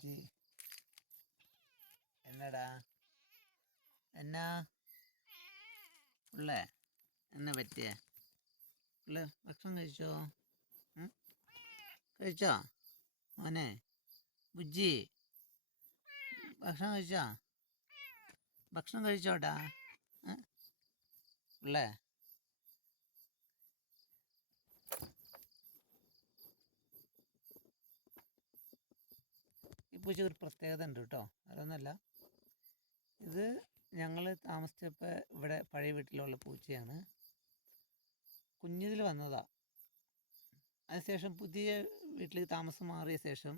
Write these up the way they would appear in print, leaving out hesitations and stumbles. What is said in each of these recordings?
ബുജ്ജി എന്നടാ എന്നാ ഉള്ളേ എന്നെ പറ്റിയേ ഉള്ള ഭക്ഷണം കഴിച്ചോ? കഴിച്ചോ മോനെ ബുജ്ജി? ഭക്ഷണം കഴിച്ചോട്ടാ ഉള്ളേ? ഈ പൂച്ചയ്ക്ക് ഒരു പ്രത്യേകത ഉണ്ട് കേട്ടോ. അതൊന്നല്ല, ഇത് ഞങ്ങൾ താമസിച്ചപ്പോൾ ഇവിടെ പഴയ വീട്ടിലുള്ള പൂച്ചയാണ്. കുഞ്ഞിതിൽ വന്നതാ. അതിനുശേഷം പുതിയ വീട്ടിലേക്ക് താമസം മാറിയ ശേഷം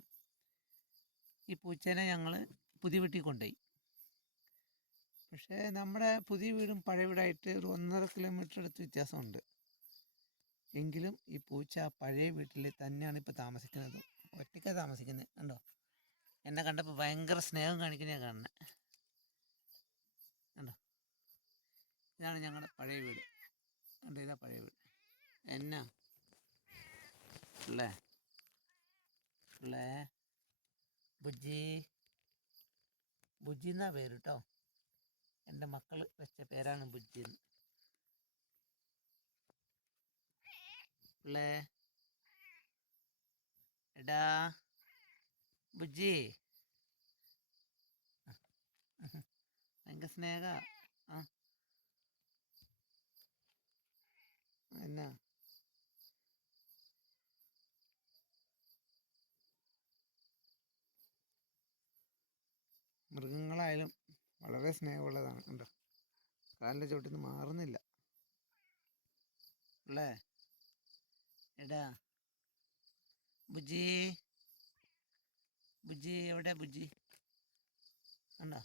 ഈ പൂച്ചേനെ ഞങ്ങൾ പുതിയ വീട്ടിൽ കൊണ്ടുപോയി. പക്ഷേ നമ്മുടെ പുതിയ വീടും പഴയ വീടായിട്ട് ഒരു 1.5 കിലോമീറ്റർ അടുത്ത് വ്യത്യാസമുണ്ട്. എങ്കിലും ഈ പൂച്ച പഴയ വീട്ടിൽ തന്നെയാണ് ഇപ്പോൾ താമസിക്കുന്നത്. ഒറ്റയ്ക്കാണ് താമസിക്കുന്നത്. കണ്ടോ, എന്നെ കണ്ടപ്പോൾ ഭയങ്കര സ്നേഹം കാണിക്കുന്നതാണ് കാണുന്നത്. കണ്ടോ, ഇതാണ് ഞങ്ങളുടെ പഴയ വീട്. കണ്ടോ, ഇതാ പഴയ വീട്. എന്നാ ഉള്ളേ ബുജ്ജി എന്നാ പേര് കേട്ടോ. എൻ്റെ മക്കൾ വെച്ച പേരാണ് ബുജ്ജി എന്ന്. എടാ ബുജ്ജി, ഭയങ്കര സ്നേഹ. എന്നാ മൃഗങ്ങളായാലും വളരെ സ്നേഹമുള്ളതാണ്. കണ്ടോ, കാലിൻ്റെ ചോട്ടിൽ നിന്ന് മാറുന്നില്ല. എടാ ബുജ്ജി എവിടെ ബുജ്ജി? കണ്ടോ.